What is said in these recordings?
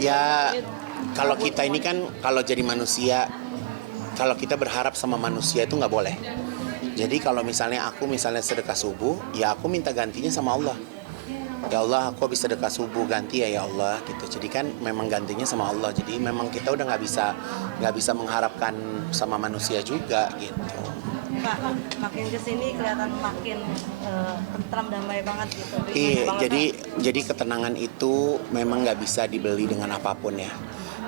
Ya, kalau kita ini kan kalau jadi manusia, kalau kita berharap sama manusia itu nggak boleh. Jadi kalau misalnya aku sedekah subuh, ya aku minta gantinya sama Allah. Ya Allah, aku habis sedekah subuh, ganti ya Allah gitu. Jadi kan memang gantinya sama Allah. Jadi memang kita udah nggak bisa mengharapkan sama manusia juga gitu. Pak, makin kesini kelihatan makin tentram, damai banget gitu. Iya, jadi ketenangan itu memang nggak bisa dibeli dengan apapun ya.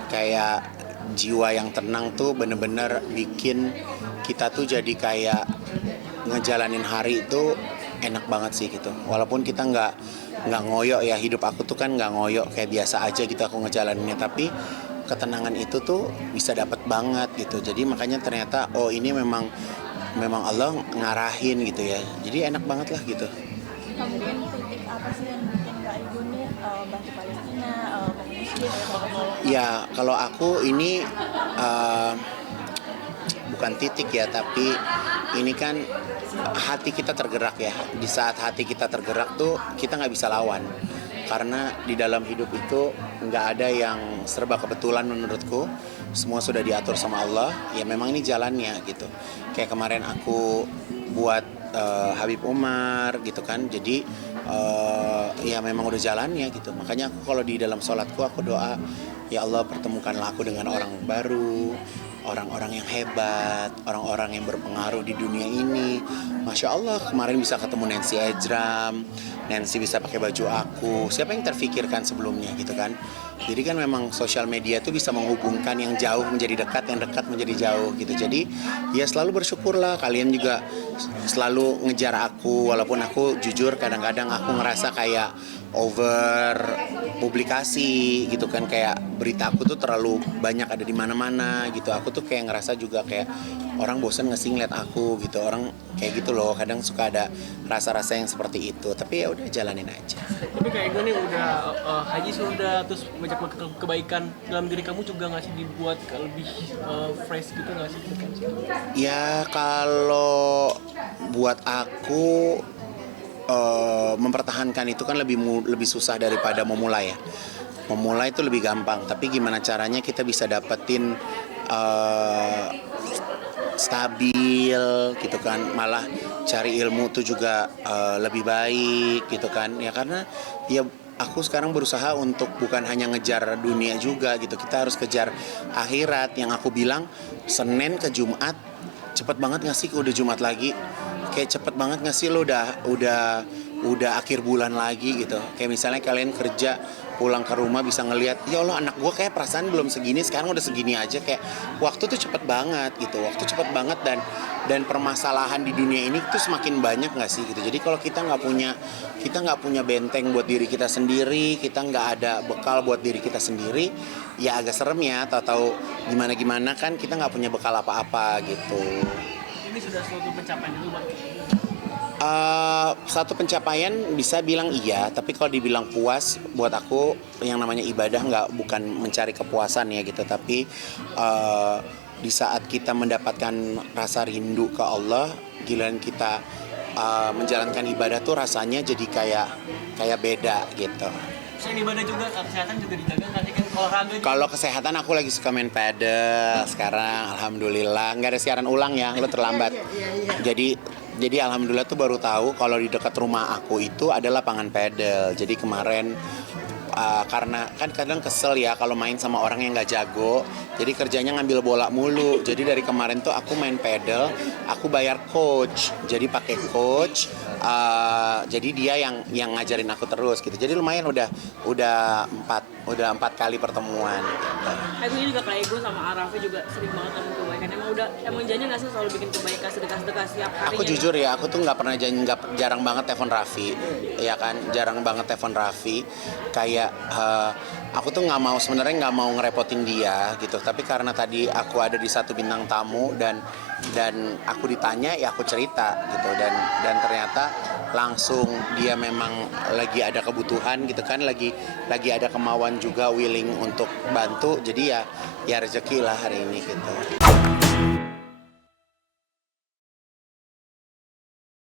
Kayak jiwa yang tenang tuh bener-bener bikin kita tuh jadi kayak ngejalanin hari itu enak banget sih gitu. Walaupun kita nggak ngoyo ya, hidup aku tuh kan nggak ngoyo, kayak biasa aja gitu aku ngejalaninnya. Tapi ketenangan itu tuh bisa dapat banget gitu. Jadi makanya ternyata ini memang Allah ngarahin gitu ya. Jadi enak banget lah gitu. Kemudian titik apa sih yang bikin Kak Ibu nih bantu Palestina, mengungsi atau Ya kalau aku ini bukan titik ya, tapi ini kan hati kita tergerak ya. Di saat hati kita tergerak tuh kita nggak bisa lawan. Karena di dalam hidup itu nggak ada yang serba kebetulan menurutku. Semua sudah diatur sama Allah. Ya memang ini jalannya gitu. Kayak kemarin aku buat Habib Umar gitu kan. Jadi ya memang udah jalannya gitu. Makanya aku kalau di dalam sholatku aku doa, ya Allah pertemukanlah aku dengan orang baru, orang-orang yang hebat, orang-orang yang berpengaruh di dunia ini. Masya Allah, kemarin bisa ketemu Nancy Ejram, Nancy bisa pakai baju aku. Siapa yang terfikirkan sebelumnya gitu kan? Jadi kan memang sosial media itu bisa menghubungkan yang jauh menjadi dekat, yang dekat menjadi jauh gitu. Jadi ya selalu bersyukurlah, kalian juga selalu ngejar aku. Walaupun aku jujur kadang-kadang aku ngerasa kayak over publikasi gitu kan, kayak berita aku tuh terlalu banyak ada di mana-mana gitu. Aku tuh kayak ngerasa juga kayak orang bosan nge-sing liat aku gitu, orang kayak gitu loh. Kadang suka ada rasa-rasa yang seperti itu, tapi ya udah jalanin aja. Tapi kayak gue nih udah haji sudah, terus banyak kebaikan dalam diri kamu juga nggak sih dibuat lebih fresh gitu nggak sih? Ya kalau buat aku mempertahankan itu kan lebih susah daripada memulai ya. Memulai itu lebih gampang, tapi gimana caranya kita bisa dapetin stabil gitu kan, malah cari ilmu tuh juga lebih baik gitu kan ya. Karena ya aku sekarang berusaha untuk bukan hanya ngejar dunia juga gitu, kita harus kejar akhirat. Yang aku bilang Senin ke Jumat cepet banget nggak sih, udah Jumat lagi, kayak cepet banget nggak sih lo udah akhir bulan lagi gitu. Kayak misalnya kalian kerja pulang ke rumah bisa ngelihat, ya Allah anak gue kayak perasaan belum segini, sekarang udah segini aja. Kayak waktu tuh cepet banget gitu, waktu cepet banget. Dan permasalahan di dunia ini tuh semakin banyak nggak sih gitu. Jadi kalau kita nggak punya benteng buat diri kita sendiri, kita nggak ada bekal buat diri kita sendiri, ya agak serem ya. Tahu gimana kan kita nggak punya bekal apa-apa gitu. Ini sudah suatu pencapaian dulu Bang. Satu pencapaian bisa bilang iya, tapi kalau dibilang puas buat aku yang namanya ibadah bukan mencari kepuasan ya gitu, tapi di saat kita mendapatkan rasa rindu ke Allah, giliran kita menjalankan ibadah tuh rasanya jadi kayak beda gitu. Selain ibadah juga kesehatan juga dijaga nggak sih kan, olahraga juga. Kalau kesehatan aku lagi suka main padel sekarang, alhamdulillah. Nggak ada siaran ulang ya, lo terlambat. Jadi alhamdulillah tuh baru tahu kalau di dekat rumah aku itu ada lapangan padel. Jadi kemarin karena kan kadang kesel ya kalau main sama orang yang nggak jago, jadi kerjanya ngambil bola mulu. Jadi dari kemarin tuh aku main padel, aku bayar coach, jadi pakai coach. Jadi dia yang ngajarin aku terus gitu. Jadi lumayan udah empat kali pertemuan gitu. Aku juga kayak gue sama Arafi juga sering banget ngomong kebaikan. Emang janji nggak sih selalu bikin kebaikan sedekah setiap hari? Aku jujur ya, aku tuh nggak pernah janji, jarang banget telepon Raffi, ya kan, jarang banget telepon Raffi. Kayak aku tuh sebenarnya nggak mau ngerepotin dia gitu. Tapi karena tadi aku ada di satu bintang tamu dan aku ditanya, ya aku cerita gitu. Dan ternyata langsung dia memang lagi ada kebutuhan gitu kan, lagi ada kemauan juga willing untuk bantu. Jadi ya rezeki lah hari ini gitu.